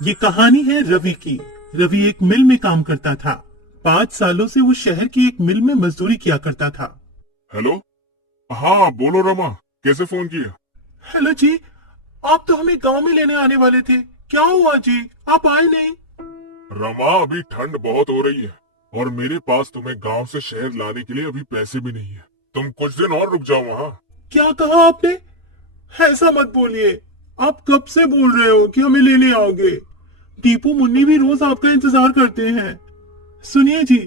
ये कहानी है रवि की। रवि एक मिल में काम करता था। 5 सालों से वो शहर की एक मिल में मजदूरी किया करता था। हेलो। हाँ बोलो रमा, कैसे फोन किया? हेलो जी, आप तो हमें गांव में लेने आने वाले थे। क्या हुआ जी, आप आए नहीं? रमा, अभी ठंड बहुत हो रही है और मेरे पास तुम्हें गांव से शहर लाने के लिए अभी पैसे भी नहीं है। तुम कुछ दिन और रुक जाओ वहाँ। क्या कहा आपने? ऐसा मत बोलिए। आप कब से बोल रहे हो कि हमें लेने आओगे? टीपू मुन्नी भी रोज आपका इंतजार करते हैं। सुनिए जी,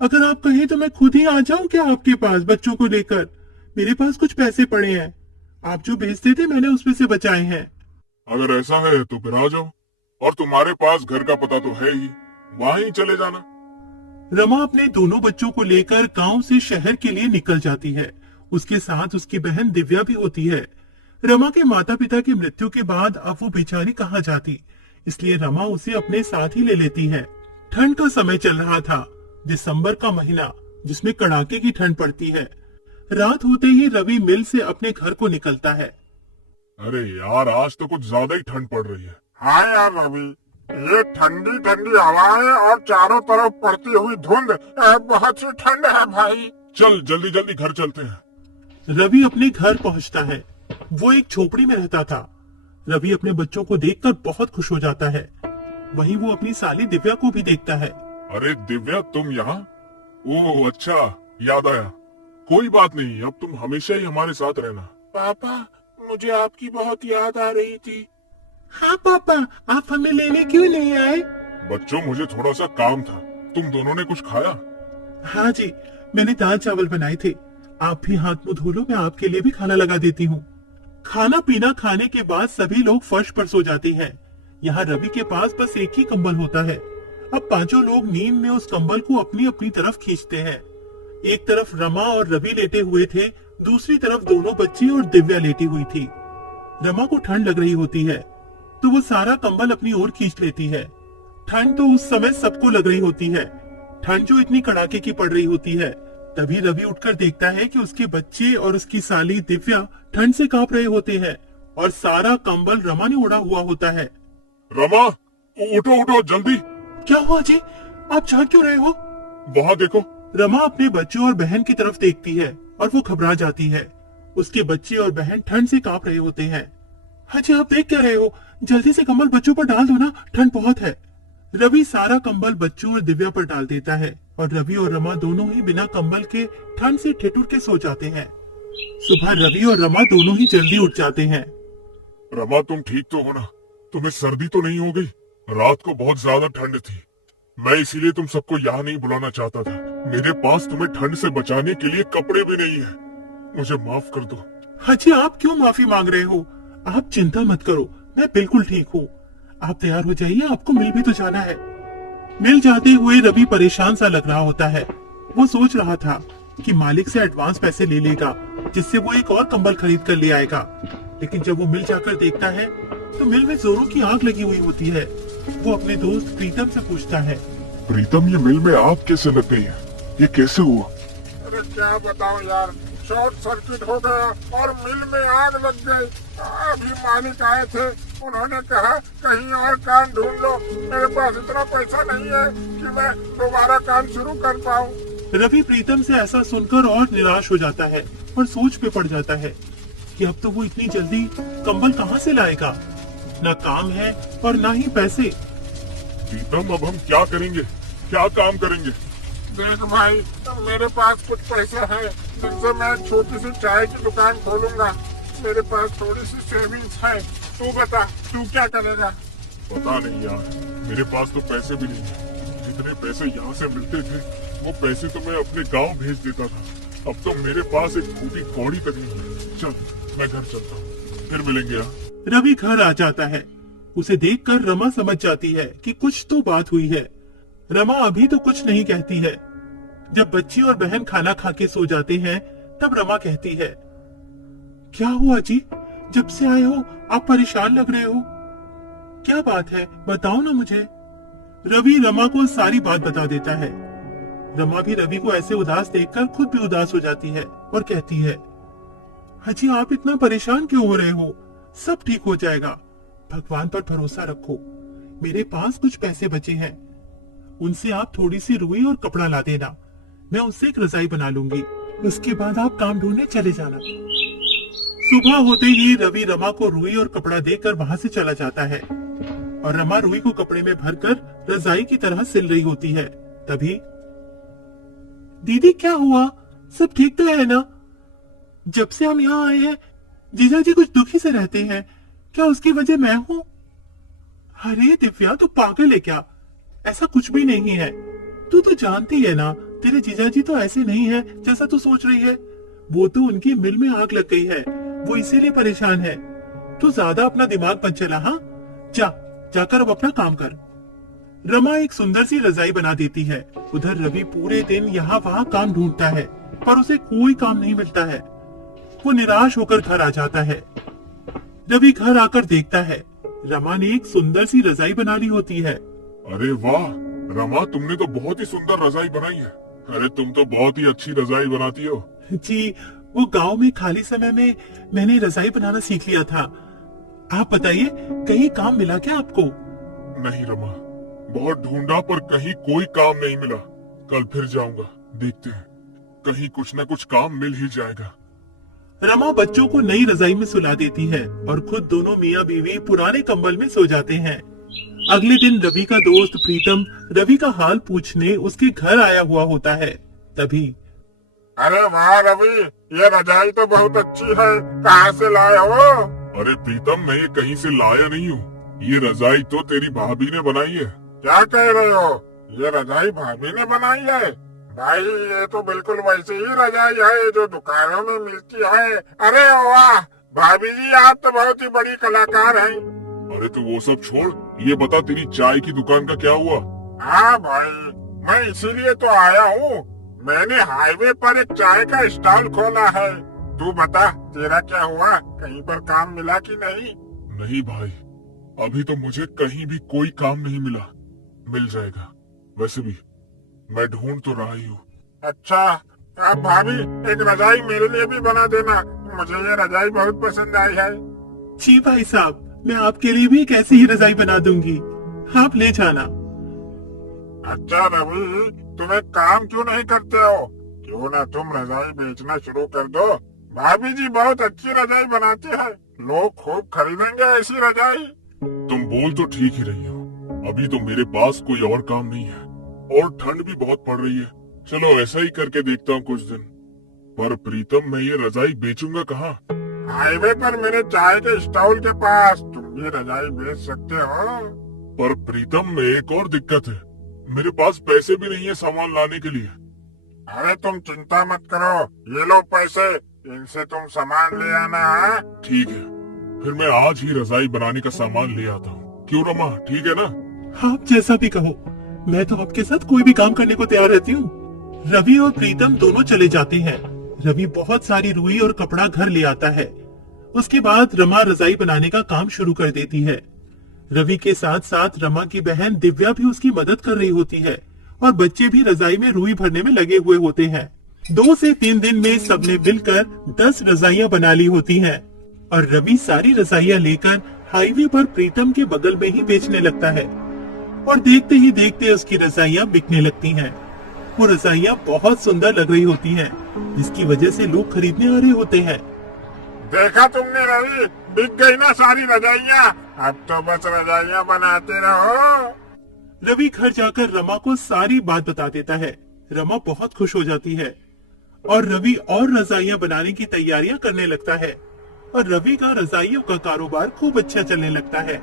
अगर आप कहें तो मैं खुद ही आ जाऊं क्या आपके पास बच्चों को लेकर? मेरे पास कुछ पैसे पड़े हैं, आप जो भेजते थे मैंने उसमें से बचाए हैं। अगर ऐसा है तो फिर आ जाओ, और तुम्हारे पास घर का पता तो है ही, वहाँ ही चले जाना। रमा अपने दोनों बच्चों को लेकर गांव से शहर के लिए निकल जाती है। उसके साथ उसकी बहन दिव्या भी होती है। रमा के माता पिता की मृत्यु के बाद अब वो बेचारी कहाँ जाती, इसलिए रमा उसे अपने साथ ही ले लेती है। ठंड का समय चल रहा था, दिसंबर का महीना, जिसमें कड़ाके की ठंड पड़ती है। रात होते ही रवि मिल से अपने घर को निकलता है। अरे यार, आज तो कुछ ज्यादा ही ठंड पड़ रही है। हाँ यार रवि, ये ठंडी ठंडी हवाएं और चारों तरफ पड़ती हुई धुंध, बहुत सी ठंड है भाई। चल जल्दी जल्दी घर चलते हैं। रवि अपने घर पहुंचता है। वो एक झोपड़ी में रहता था। रवि अपने बच्चों को देखकर बहुत खुश हो जाता है। वहीं वो अपनी साली दिव्या को भी देखता है। अरे दिव्या, तुम यहाँ? ओह अच्छा, याद आया। कोई बात नहीं, अब तुम हमेशा ही हमारे साथ रहना। पापा, मुझे आपकी बहुत याद आ रही थी। हाँ पापा, आप हमें लेने क्यों नहीं आए? बच्चों, मुझे थोड़ा सा काम था। तुम दोनों ने कुछ खाया? हाँ जी, मैंने दाल चावल बनाए थे। आप भी हाथ मुंह धो लो, मैं आपके लिए भी खाना लगा देती हूँ। खाना पीना खाने के बाद सभी लोग फर्श पर सो जाते हैं। यहाँ रवि के पास बस एक ही कंबल होता है। अब पांचों लोग नींद में उस कंबल को अपनी अपनी तरफ खींचते हैं। एक तरफ रमा और रवि लेटे हुए थे, दूसरी तरफ दोनों बच्ची और दिव्या लेटी हुई थी। रमा को ठंड लग रही होती है तो वो सारा कंबल अपनी ओर खींच लेती है। ठंड तो उस समय सबको लग रही होती है, ठंड जो इतनी कड़ाके की पड़ रही होती है। तभी रवि उठकर देखता है कि उसके बच्चे और उसकी साली दिव्या ठंड से कांप रहे होते हैं और सारा कंबल रमा ने उड़ा हुआ होता है। रमा, उठो उठो जल्दी। क्या हुआ जी, आप जाग क्यों रहे हो? वहाँ देखो। रमा अपने बच्चों और बहन की तरफ देखती है और वो घबरा जाती है। उसके बच्चे और बहन ठंड से कांप रहे होते हैं। हाँ जी, आप देख क्या रहे हो? जल्दी से कंबल बच्चों पर डाल दो ना, ठंड बहुत है। रवि सारा कंबल बच्चों और दिव्या पर डाल देता है और रवि और रमा दोनों ही बिना कंबल के ठंड से ठिठुर के सो जाते हैं। सुबह रवि और रमा दोनों ही जल्दी उठ जाते हैं। रमा, तुम ठीक तो हो ना? तुम्हें सर्दी तो नहीं हो गई? रात को बहुत ज्यादा ठंड थी, मैं इसीलिए तुम सबको यहाँ नहीं बुलाना चाहता था। मेरे पास तुम्हें ठंड से बचाने के लिए कपड़े भी नहीं है। मुझे माफ कर दो। हाँ जी, आप क्यों माफी मांग रहे हो? आप चिंता मत करो, मैं बिल्कुल ठीक हूँ। आप तैयार हो जाइए, आपको मिल भी तो जाना है। मिल जाते हुए रवि परेशान सा लग रहा होता है। वो सोच रहा था कि मालिक से एडवांस पैसे ले लेगा, जिससे वो एक और कंबल खरीद कर ले आएगा। लेकिन जब वो मिल जाकर देखता है तो मिल में जोरों की आग लगी हुई होती है। वो अपने दोस्त प्रीतम से पूछता है। प्रीतम, ये मिल में आग कैसे लग गई है? ये कैसे हुआ? अरे क्या बताऊं यार, शॉर्ट सर्किट हो गया और मिल में आग लग गई। अभी मालिक आए थे, उन्होंने कहा कहीं और काम ढूंढ लो। मेरे पास इतना पैसा नहीं है कि मैं दोबारा काम शुरू कर पाऊं। रवि प्रीतम से ऐसा सुनकर और निराश हो जाता है और सोच पे पड़ जाता है कि अब तो वो इतनी जल्दी कंबल कहाँ से लाएगा। ना काम है और ना ही पैसे। प्रीतम, अब हम क्या करेंगे? क्या काम करेंगे? देख भाई, मेरे पास कुछ पैसे हैं जिनसे मैं छोटी सी चाय की दुकान खोलूंगा। मेरे पास थोड़ी सी सेविंग्स है। तू बता, तू क्या करेगा? पता नहीं यार, मेरे पास तो पैसे भी नहीं है। जितने पैसे यहाँ से मिलते थे वो पैसे तो मैं अपने गांव भेज देता था। अब तो मेरे पास एक फूटी कौड़ी तक नहीं है। चल, मैं घर चलता हूँ, फिर मिलेंगे यार। रवि घर आ जाता है। उसे देखकर रमा समझ जाती है कि कुछ तो बात हुई है। रमा अभी तो कुछ नहीं कहती है। जब बच्ची और बहन खाना खा के सो जाते हैं तब रमा कहती है, क्या हुआ जी, जब से आए हो आप परेशान लग रहे हो? क्या बात है, बताओ ना मुझे। रवि रमा को सारी बात बता देता है। रमा भी रवि को ऐसे उदास देखकर खुद भी उदास हो जाती है और कहती है, हाजी आप इतना परेशान क्यों हो रहे हो? सब ठीक हो जाएगा, भगवान पर भरोसा रखो। मेरे पास कुछ पैसे बचे हैं, उनसे आप थोड़ी सी रुई और कपड़ा ला देना। मैं उससे एक रजाई बना लूंगी, उसके बाद आप काम ढूंढने चले जाना। सुबह होते ही रवि रमा को रुई और कपड़ा देकर वहां से चला जाता है और रमा रुई को कपड़े में भरकर रजाई की तरह सिल रही होती है। तभी, दीदी क्या हुआ, सब ठीक तो है ना? जब से हम यहाँ आए हैं जीजा जी कुछ दुखी से रहते हैं, क्या उसकी वजह मैं हूँ? अरे दिव्या तू पागल है क्या? ऐसा कुछ भी नहीं है। तू तो जानती है ना तेरे जीजा जी तो ऐसे नहीं है जैसा तू सोच रही है। वो तो उनकी मिल में आग लग गई है, वो इसीलिए परेशान है। तू ज्यादा अपना दिमाग मत चला। हाँ जाकर अब अपना काम कर। रमा एक सुंदर सी रजाई बना देती है। उधर रवि पूरे दिन यहाँ वहाँ काम ढूंढता है पर उसे कोई काम नहीं मिलता है। वो निराश होकर घर आ जाता है। रवि घर आकर देखता है रमा ने एक सुंदर सी रजाई बना ली होती है। अरे वाह रमा, तुमने तो बहुत ही सुंदर रजाई बनाई है। अरे तुम तो बहुत ही अच्छी रजाई बनाती हो। जी, वो गांव में खाली समय में मैंने रजाई बनाना सीख लिया था। आप बताइए कहीं काम मिला क्या आपको? नहीं रमा, बहुत ढूंढा पर कहीं कोई काम नहीं मिला। कल फिर जाऊंगा, देखते हैं कहीं कुछ न कुछ काम मिल ही जाएगा। रमा बच्चों को नई रजाई में सुला देती है और खुद दोनों मियाँ बीवी पुराने कंबल में सो जाते हैं। अगले दिन रवि का दोस्त प्रीतम रवि का हाल पूछने उसके घर आया हुआ होता है। तभी, अरे वाह रवि, ये रजाई तो बहुत अच्छी है, कहाँ से लाए हो? अरे प्रीतम, मैं ये कहीं से लाया नहीं हूँ। ये रजाई तो तेरी भाभी ने बनाई है। क्या कह रहे हो? ये रजाई भाभी ने बनाई है? भाई ये तो बिल्कुल वैसी ही रजाई है जो दुकानों में मिलती है। अरे वाह भाभी जी, आप तो बहुत ही बड़ी कलाकार हैं। अरे तू वो सब छोड़, ये बता तेरी चाय की दुकान का क्या हुआ? हाँ भाई, मैं इसीलिए तो आया हूँ। मैंने हाईवे पर एक चाय का स्टॉल खोला है। तू बता तेरा क्या हुआ, कहीं पर काम मिला कि नहीं? नहीं भाई, अभी तो मुझे कहीं भी कोई काम नहीं मिला। मिल जाएगा, वैसे भी मैं ढूंढ तो रहा ही हूँ। अच्छा, आप भाभी एक रजाई मेरे लिए भी बना देना, मुझे ये रजाई बहुत पसंद आई है। जी भाई साहब, मैं आपके लिए भी एक ऐसी ही रजाई बना दूंगी, आप ले जाना। अच्छा रवि, तुम एक काम क्यों नहीं करते हो? क्यों ना तुम रजाई बेचना शुरू कर दो। भाभी जी बहुत अच्छी रजाई बनाती है, लोग खूब खरीदेंगे ऐसी रजाई। तुम बोल तो ठीक ही रही हो, अभी तो मेरे पास कोई और काम नहीं है और ठंड भी बहुत पड़ रही है। चलो ऐसा ही करके देखता हूँ कुछ दिन। पर प्रीतम, मैं ये रजाई बेचूंगा कहाँ? हाईवे पर मेरे चाय के स्टॉल के पास तुम ये रजाई बेच सकते हो। पर प्रीतम, में एक और दिक्कत है, मेरे पास पैसे भी नहीं है सामान लाने के लिए। अरे तुम चिंता मत करो, ये लो पैसे, इनसे तुम सामान ले आना है। ठीक है, फिर मैं आज ही रजाई बनाने का सामान ले आता हूँ। क्यों रमा, ठीक है ना? आप जैसा भी कहो, मैं तो आपके साथ कोई भी काम करने को तैयार रहती हूँ। रवि और प्रीतम दोनों चले जाते हैं। रवि बहुत सारी रुई और कपड़ा घर ले आता है। उसके बाद रमा रजाई बनाने का काम शुरू कर देती है। रवि के साथ साथ रमा की बहन दिव्या भी उसकी मदद कर रही होती है और बच्चे भी रजाई में रुई भरने में लगे हुए होते हैं। 2 से 3 दिन में सबने मिलकर 10 रजाइयां बना ली होती हैं और रवि सारी रजाइयां लेकर हाईवे पर प्रीतम के बगल में ही बेचने लगता है और देखते ही देखते उसकी रजाइयां बिकने लगती हैं। वो रजाइयां बहुत सुंदर लग रही होती हैं, जिसकी वजह से लोग खरीदने आ रहे होते हैं। देखा तुमने रवि, बिक गई ना सारी रजाइयाँ। अब तो बस रजाइयाँ बनाते रहो। रवि घर जाकर रमा को सारी बात बता देता है। रमा बहुत खुश हो जाती है और रवि और रजाइयां बनाने की तैयारियां करने लगता है और रवि का रजाइयों का कारोबार खूब अच्छा चलने लगता है।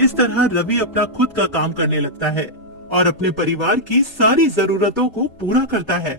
इस तरह रवि अपना खुद का काम करने लगता है और अपने परिवार की सारी जरूरतों को पूरा करता है।